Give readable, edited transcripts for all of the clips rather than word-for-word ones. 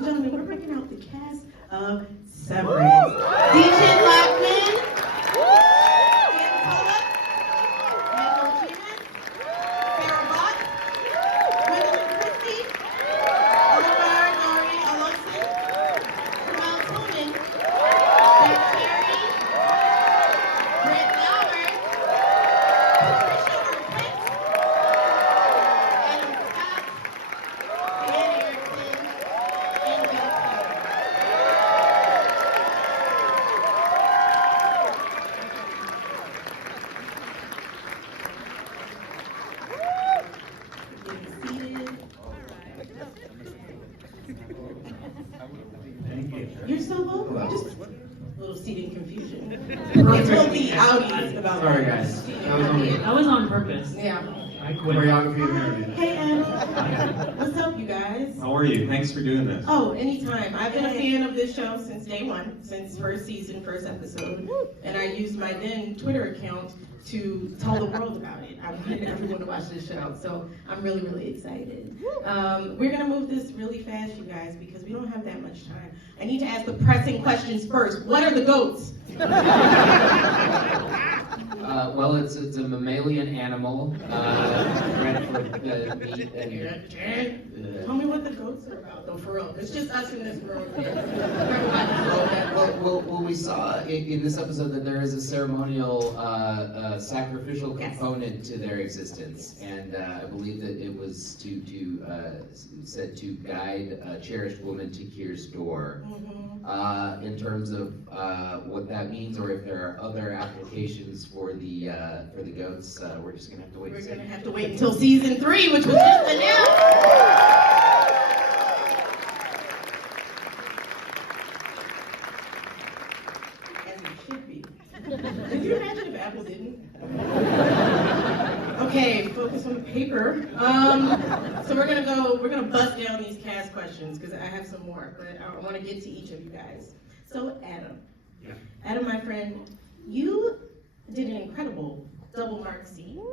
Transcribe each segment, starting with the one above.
and gentlemen, we're bringing out the cast of Severance. DJ Lockman, Ian Tulloch, Michael Martinez, Sarah Bott, Gwendolyn Christie, Oliver Nori Alonso, Kamal Tooman, Jack Cherry, Brett Bowers, Patricia Ortiz, Adam Scott, Dan Erickson, and Bill Taylor. Getting seated. Thank you. You're so welcome. Just a little seating confusion. I told the audience about Sorry, guys. That was on purpose. Yeah. I quit. Choreography of interview. Hey, Adam. What's up, you guys? How are you? Thanks for doing this. Oh, anytime. I've been a fan of this show since day one, since first season, first episode. And I used my then Twitter account to tell the world about it. I wanted everyone to watch this show, so I'm really, really excited. We're gonna move this really fast, you guys, because we don't have that much time. I need to ask the pressing questions first. What are the goats? Well, it's a mammalian animal, bred for meat and... Tell me what the goats are about, though, for real. It's just us in this room. Well, we saw in this episode that there is a ceremonial sacrificial component to their existence, and I believe that it was said to guide a cherished woman to Kier's door. In terms of what that means, or if there are other applications for the goats, we're just gonna have to wait. We're gonna have to wait until season 3, which was just announced. As it should be. Could you imagine if Apple didn't? Okay, focus on the paper. So we're gonna bust down these cast questions because I have some more, but I want to get to each of you guys. So Adam. Yeah. Adam, my friend, you did an incredible double mark scene. You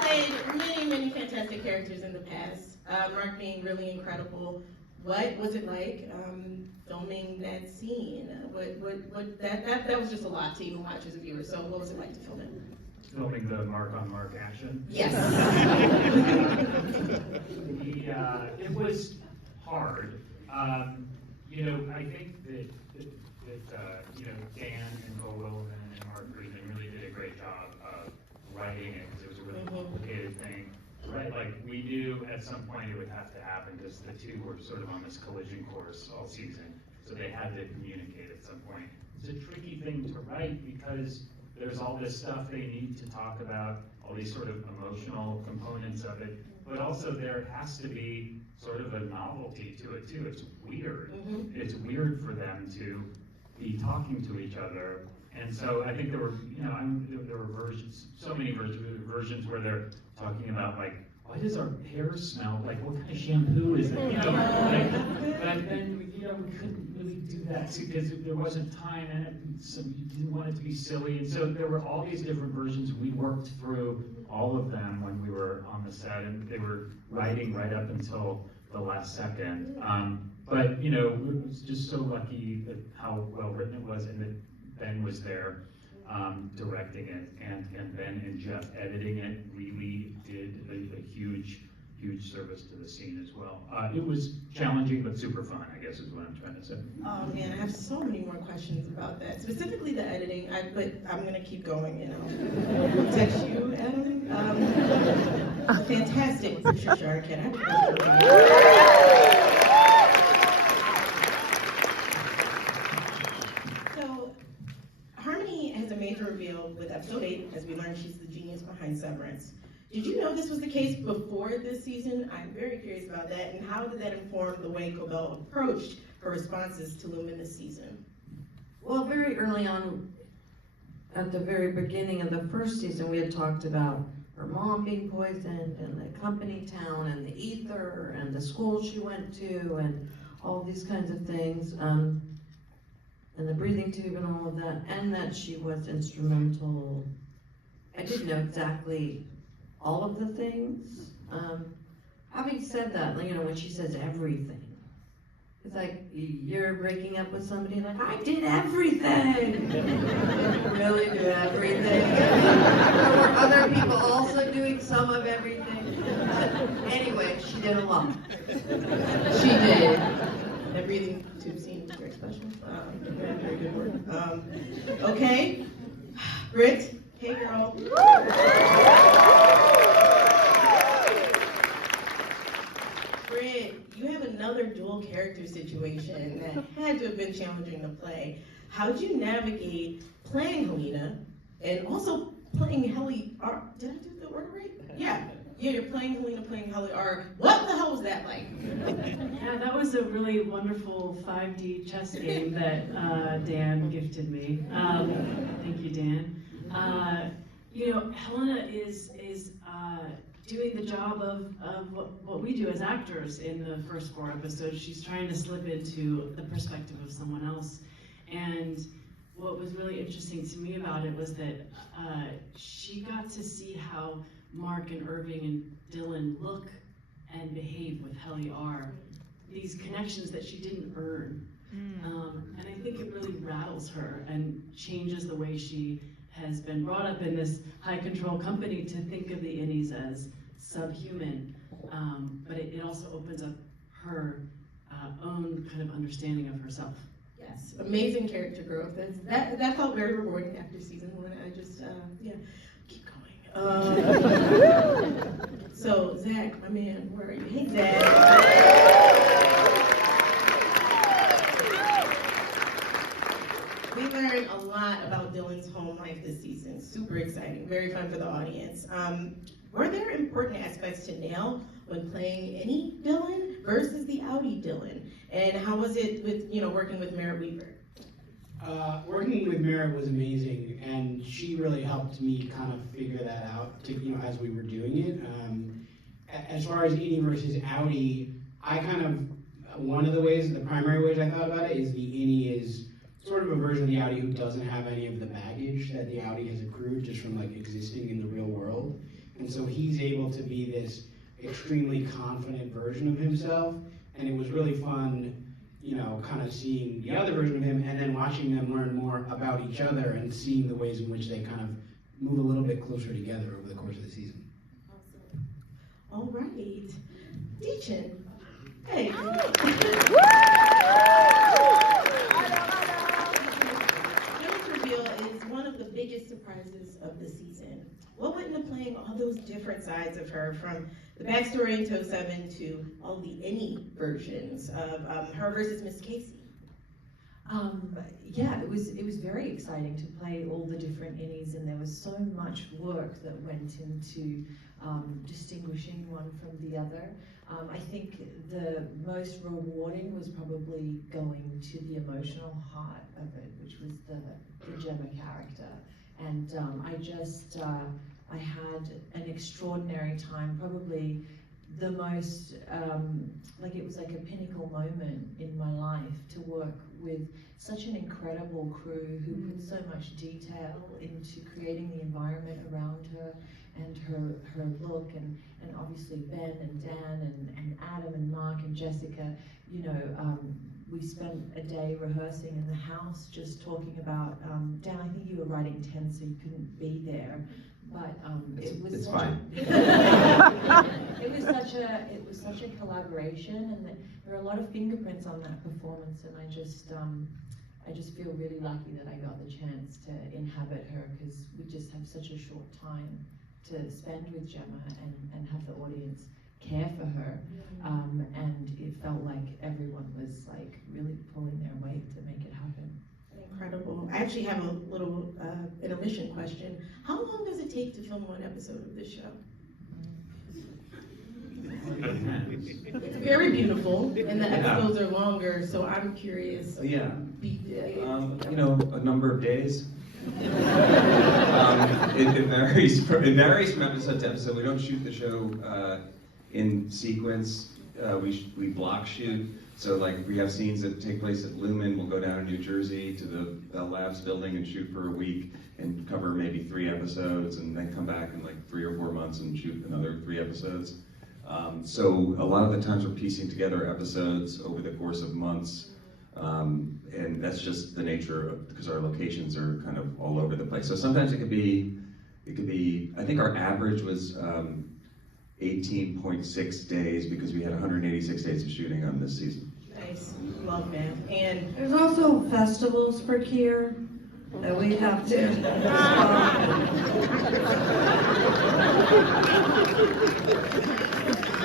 played many, many fantastic characters in the past. Mark being really incredible. What was it like filming that scene? That was just a lot to even watch as a viewer. So what was it like to film it? Filming the mark-on-mark action. Yes. It was hard. I think that Dan and Colwell and Mark Friedman really did a great job of writing it because it was a really complicated thing. Right, like we knew at some point it would have to happen because the two were sort of on this collision course all season, so they had to communicate at some point. It's a tricky thing to write because there's all this stuff they need to talk about, all these sort of emotional components of it, but also there has to be sort of a novelty to it too. It's weird. It's weird for them to be talking to each other. And so I think there were, there were versions, so many versions where they're talking about like, why does our hair smell? Like, what kind of shampoo is it? But then, we couldn't really do that because there wasn't time and so you didn't want it to be silly. And so there were all these different versions. We worked through all of them when we were on the set, and they were writing right up until the last second. But, we were just so lucky that how well written it was, and that Ben was there directing it, and Ben and Jeff editing it really did a huge service to the scene as well. It was challenging but super fun, I guess is what I'm trying to say. Oh man, I have so many more questions about that. Specifically the editing, but I'm gonna keep going and I'll text you, Adam. Fantastic, Patricia Arquette. So, Harmony has a major reveal with episode 8, as we learn she's the genius behind Severance. Did you know this was the case before this season? I'm very curious about that, and how did that inform the way Cobell approached her responses to Lumen this season? Well, very early on, at the very beginning of the first season, we had talked about her mom being poisoned, and the company town, and the ether, and the school she went to, and all these kinds of things, and the breathing tube and all of that, and that she was instrumental. I didn't know exactly all of the things. Having said that, you know, when she says everything, it's like, you're breaking up with somebody like, I did everything! Really do everything? There were other people also doing some of everything. Anyway, she did a lot. She did. That breathing tube scene was very special. Very, very good work. Okay. Britt, hey girl. Britt, you have another dual character situation that had to have been challenging to play. How'd you navigate playing Helena and also playing Helly R? Did I do the order right? Yeah. Yeah, you're playing Helena, playing Helly R. What the hell was that like? Yeah, that was a really wonderful 5D chess game that Dan gifted me. Thank you, Dan. You know, Helena is doing the job of what we do as actors in the first 4 episodes. She's trying to slip into the perspective of someone else. And what was really interesting to me about it was that she got to see how Mark and Irving and Dylan look and behave with Helly R. These connections that she didn't earn. And I think it really rattles her and changes the way she has been brought up in this high control company to think of the innies as subhuman. But it also opens up her own kind of understanding of herself. Yes, amazing character growth. That felt very rewarding after season 1. I just, yeah, keep going. So, Zach, my man, where are you? Hey, Zach. We learned a lot about Dylan's home life this season. Super exciting, very fun for the audience. Were there important aspects to nail when playing any Dylan versus the Audi Dylan? And how was it with, working with Merritt Weaver? Working with Merritt was amazing, and she really helped me kind of figure that out, as we were doing it. As far as Innie versus Audi, one of the primary ways I thought about it is the Innie is sort of a version of the Audi who doesn't have any of the baggage that the Audi has accrued just from existing in the real world. And so he's able to be this extremely confident version of himself, and it was really fun kind of seeing the other version of him and then watching them learn more about each other and seeing the ways in which they kind of move a little bit closer together over the course of the season. Awesome. All right. Deechin. Hey. Dylan's reveal is one of the biggest surprises of the season. What went into playing all those different sides of her, from the backstory in Toe 7 to all the Innie versions of her versus Miss Casey? Yeah, it was very exciting to play all the different Innies, and there was so much work that went into distinguishing one from the other. I think the most rewarding was probably going to the emotional heart of it, which was the Gemma character. And I had an extraordinary time, probably the most, it was like a pinnacle moment in my life to work with such an incredible crew who put so much detail into creating the environment around her and her look, and obviously Ben and Dan and Adam and Mark and Jessica. We spent a day rehearsing in the house, just talking about, Dan, I think you were writing 10, so you couldn't be there, but it was It's such fine. it was such a collaboration, and there are a lot of fingerprints on that performance, and I just feel really lucky that I got the chance to inhabit her, because we just have such a short time to spend with Gemma and have the audience care for her, and it felt like everyone was really pulling their weight to make it happen. Incredible. I actually have a little intermission question. How long does it take to film one episode of this show? It's very beautiful, and the episodes are longer, so I'm curious. Yeah. A number of days. It varies from episode to episode. We don't shoot the show in sequence. We block shoot. So like we have scenes that take place at Lumen, we'll go down to New Jersey to the Bell Labs building and shoot for a week and cover maybe 3 episodes, and then come back in like 3 or 4 months and shoot another 3 episodes. So a lot of the times we're piecing together episodes over the course of months, and that's just the nature of, because our locations are kind of all over the place. So sometimes it could be, I think our average was 18.6 days, because we had 186 days of shooting on this season. Nice, love that. And There's also festivals for Kier that we have to.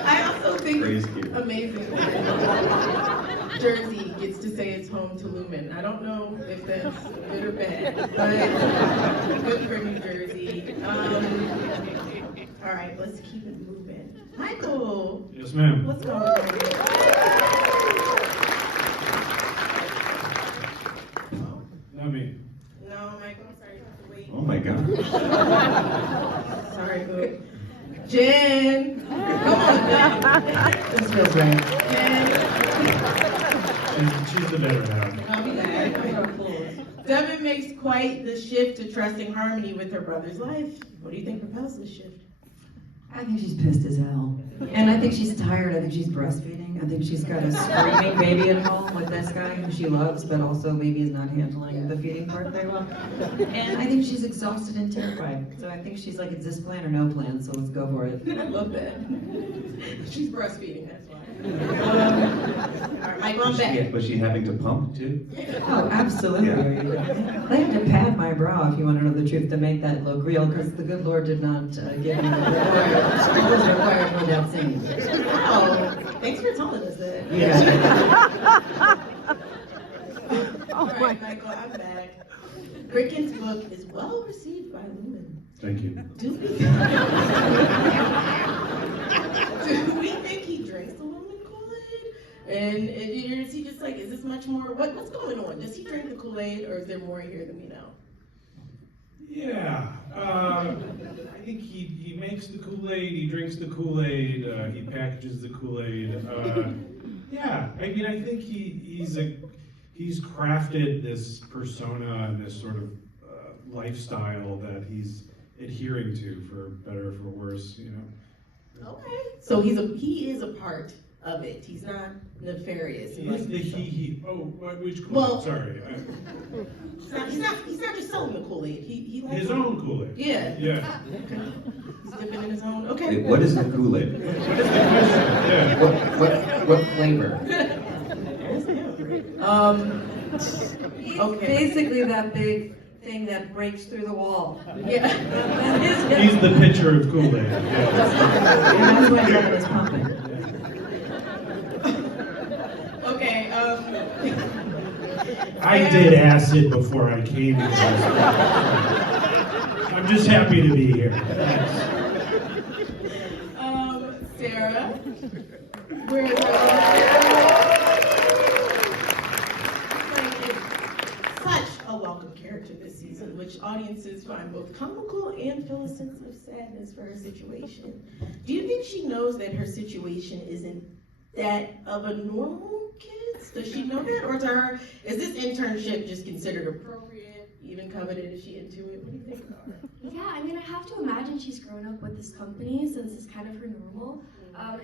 I also think Praise it's Kier. amazing that Jersey gets to say it's home to Lumen. I don't know if that's good or bad, but good for New Jersey. All right, let's keep it moving. Michael, Yes, ma'am. what's going on? Not me. No, Michael, I'm sorry, you have to wait. Oh my God. Sorry, good. Jen, come on, Jen. This feels right. Jen, She's the better half. I'll be back. Devin makes quite the shift to trusting harmony with her brother's life. What do you think propels this shift? I think she's pissed as hell. And I think she's tired. I think she's breastfeeding. I think she's got a screaming baby at home with this guy who she loves, but also maybe is not handling the feeding part very well. And I think she's exhausted and terrified. So I think she's like, it's this plan or no plan, so let's go for it. I love that. She's breastfeeding, that's why. All right, Michael, I'm back. Was she having to pump too? Oh, absolutely. They had to pad my brow, if you want to know the truth, to make that look real, because the good Lord did not give me what was required for that scene. Oh, thanks for telling us that. Yeah. All right, Michael, I'm back. Ricken's book is well received by Lumen. Thank you. Do we think he drinks the Lumen Kool-Aid? And is he just like, is this much more? What's going on? Does he drink the Kool-Aid, or is there more here than we know? Yeah. I think he makes the Kool-Aid, he drinks the Kool-Aid, he packages the Kool-Aid. Yeah, I mean, I think he's crafted this persona and this sort of lifestyle that he's adhering to, for better or for worse, you know. Okay. So he is a part of it. He's not nefarious. He's the he. Oh, which Kool-Aid? Well, Sorry. He's not just selling the Kool-Aid. He likes His own Kool-Aid. Yeah. Yeah. Okay. He's dipping in his own. Okay. Wait, what is the Kool-Aid? Yeah. What flavor? He's Okay. basically that big thing that breaks through the wall. Yeah. He's the pitcher of Kool-Aid. Yeah. And that's why Devin is pumping. Okay. I did acid before I came here. I'm just happy to be here. Thanks. Sarah, we're such a welcome character this season, which audiences find both comical and feel a sense of sadness for her situation. Do you think she knows that her situation isn't that of a normal kid's? Does she know that, or is this internship just considered appropriate, even coveted? Is she into it? What do you think? Yeah, I mean, I have to imagine she's grown up with this company since it's kind of her normal.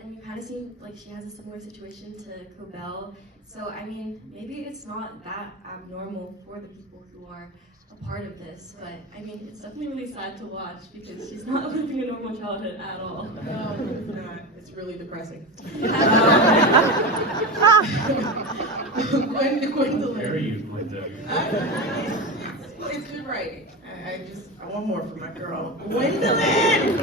And you kind of seem like she has a similar situation to Cobell. So, I mean, maybe it's not that abnormal for the people who are a part of this. But, I mean, it's definitely really sad to watch because she's not living a normal childhood at all. No, it's not. It's really depressing. Gwendolyn. Very usually do. It's good writing. I want more from my girl. Gwendolyn!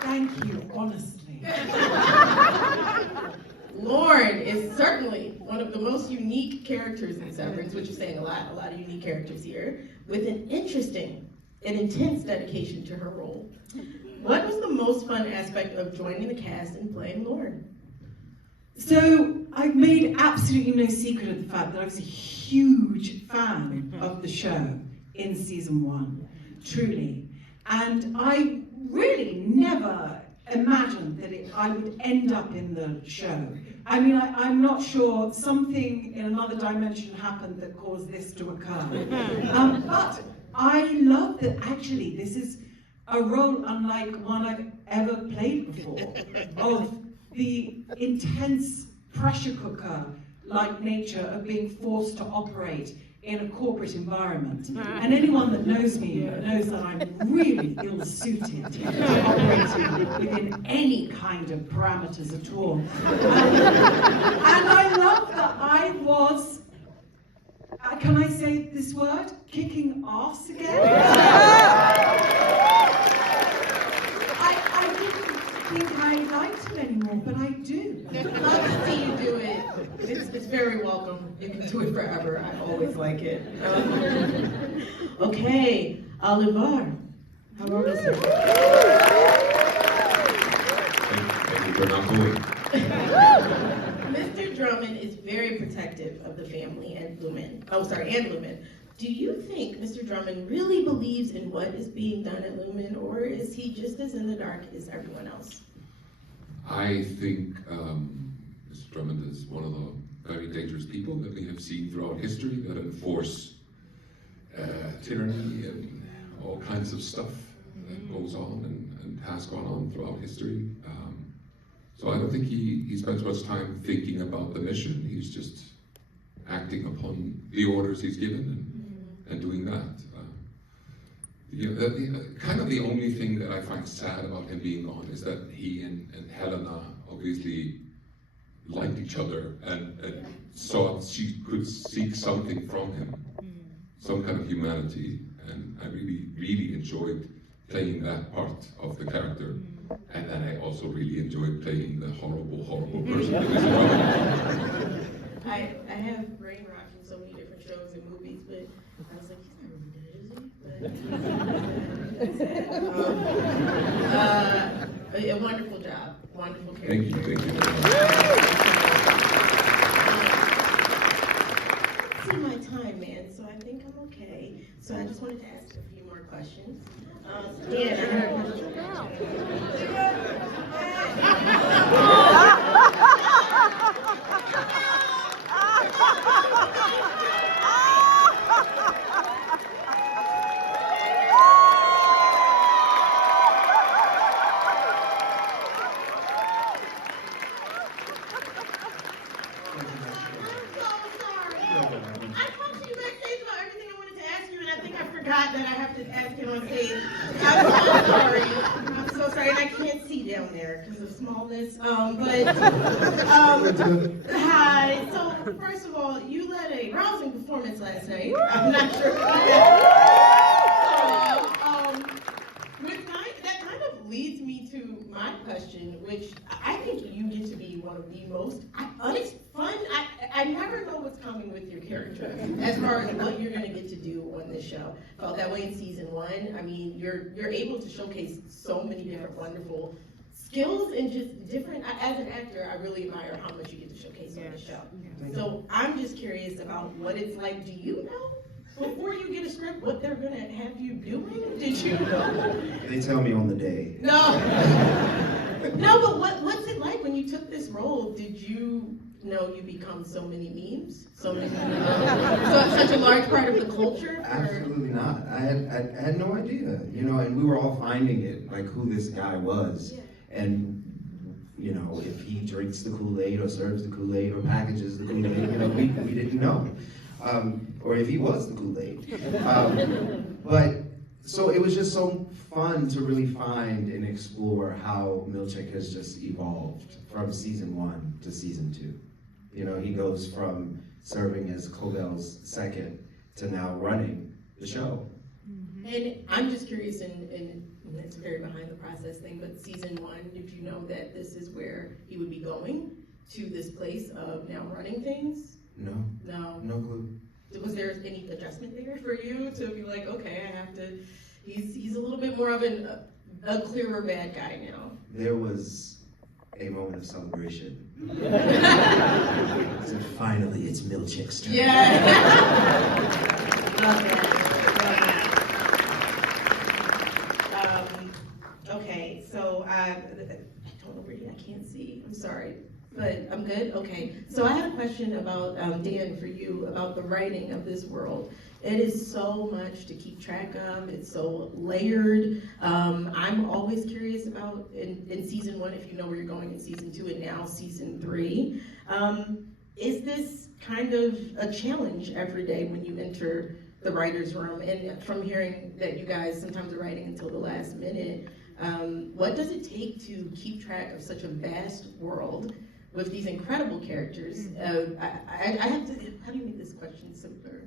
Thank you, honestly. Lauren is certainly one of the most unique characters in Severance, which is saying a lot of unique characters here, with an interesting and intense dedication to her role. What was the most fun aspect of joining the cast and playing Lauren? So I've made absolutely no secret of the fact that I was a huge fan of the show in season 1, truly. And I really never imagined that I would end up in the show. I mean, I'm not sure, something in another dimension happened that caused this to occur. But I love that actually this is a role unlike one I've ever played before, of the intense pressure cooker-like nature of being forced to operate in a corporate environment. And anyone that knows me knows that I'm really ill-suited to operating within any kind of parameters at all. And I love that I was, can I say this word? Kicking ass again? I didn't think I liked him anymore, but I do. Love to see you do it. It's very welcome. You can do it forever. I always like it. Okay, Oliver. How are you? Thank you for not going. Mr. Drummond is very protective of the family and Lumen. And Lumen. Do you think Mr. Drummond really believes in what is being done at Lumen, or is he just as in the dark as everyone else? I think Mr. Drummond is one of the very dangerous people that we have seen throughout history that enforce tyranny and all kinds of stuff that goes on and has gone on throughout history. So I don't think he spends much time thinking about the mission. He's just acting upon the orders he's given and doing that. Kind of the only thing that I find sad about him being gone is that he and Helena obviously liked each other and saw she could seek something from him, some kind of humanity, and I really, really enjoyed playing that part of the character. And then I also really enjoyed playing the horrible, horrible person that is Robin. I have brain rot from so many different shows and movies, but I was like, he's not really dead, is he? But, a wonderful job, wonderful character. Thank you. See my time, man, so I think I'm okay. So I just wanted to ask a few more questions. That I have to ask him on stage. I'm so sorry. I'm so sorry, and I can't see down there because of smallness. Hi. So first of all, you led a rousing performance last night. I'm not sure. That kind of leads me to my question, which I think you get to be one of the most fun. I never know what's coming with your character as far as what you're going to get to do on this show. Felt that way in season 1. I mean, you're able to showcase so many different wonderful skills and just different. As an actor, I really admire how much you get to showcase on the show. So I'm just curious about what it's like. Do you know before you get a script what they're going to have you doing? Did you know? They tell me on the day. No. No, but what's it like when you took this role? Did you know you become so many memes? So it's such a large part of the culture? Absolutely not. I had no idea, and we were all finding it, like who this guy was. And, if he drinks the Kool-Aid or serves the Kool-Aid or packages the Kool-Aid, we didn't know. Or if he was the Kool-Aid. But, so it was just so fun to really find and explore how Milchick has just evolved from season 1 to season 2. He goes from serving as Cobell's second to now running the show. And I'm just curious, and it's very behind the process thing, but season 1, did you know that this is where he would be going, to this place of now running things? No. No. No clue. Was there any adjustment there for you to be like, okay, I have to, he's a little bit more of a clearer bad guy now? There was a moment of celebration. So finally, it's Milchick's turn. Yeah. Love that. I can't see, I'm sorry. But I'm good? Okay. So I have a question about, Dan, for you, about the writing of this world. It is so much to keep track of. It's so layered. I'm always curious about, in season 1, if you know where you're going in season 2, and now season 3. Is this kind of a challenge every day when you enter the writer's room? And from hearing that you guys sometimes are writing until the last minute, what does it take to keep track of such a vast world with these incredible characters? I have to, how do you make this question simpler?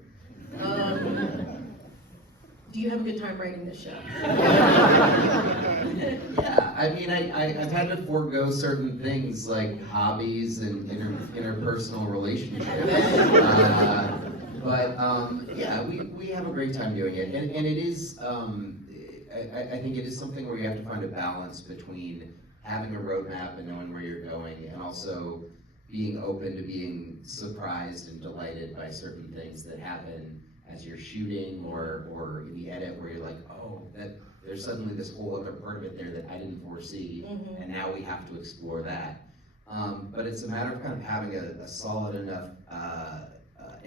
Do you have a good time writing this show? Yeah, I mean, I've had to forego certain things like hobbies and interpersonal relationships. Yeah, we have a great time doing it. And it is, I think it is something where you have to find a balance between having a roadmap and knowing where you're going, and also being open to being surprised and delighted by certain things that happen as you're shooting or in the edit, where you're like, oh, there's suddenly this whole other part of it there that I didn't foresee, and now we have to explore that. But it's a matter of kind of having a solid enough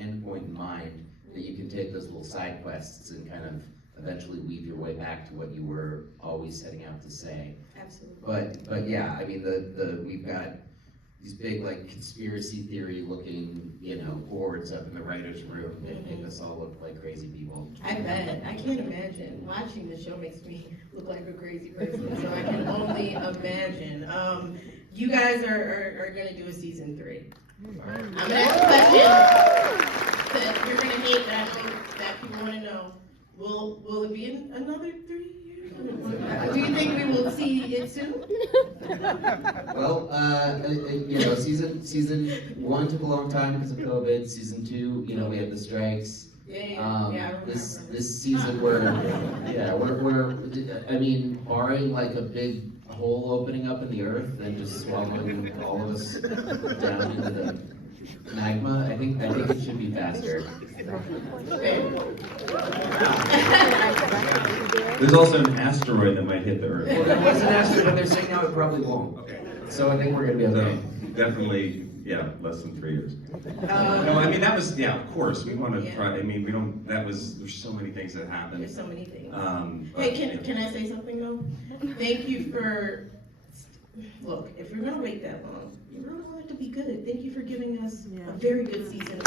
endpoint in mind that you can take those little side quests and kind of eventually weave your way back to what you were always setting out to say. Absolutely. But yeah, I mean, we've got these big, like, conspiracy theory looking, boards up in the writer's room that make us all look like crazy people. I bet. I can't imagine. Watching the show makes me look like a crazy person, so I can only imagine. You guys are going to do a season 3. I'm going to ask a question that you're going to hate, but I think that people want to know. Will it be in another 3 years? Do you think we will see it soon? Well, season 1 took a long time because of COVID. Season 2, we had the strikes. Yeah, This season we're I mean, barring like a big hole opening up in the earth and just swallowing all of us down into the magma, I think it should be faster. There's also an asteroid that might hit the Earth. Well, there was an asteroid, but they're saying now it probably won't. Okay. So I think we're gonna be okay. So definitely, less than 3 years. No, I mean, that was, of course, we want to try, I mean, there's so many things that happened. There's so many things. But, Hey, can I say something though? Thank you for, look, if you're gonna wait that long, you really want it to be good. Thank you for giving us a very good season.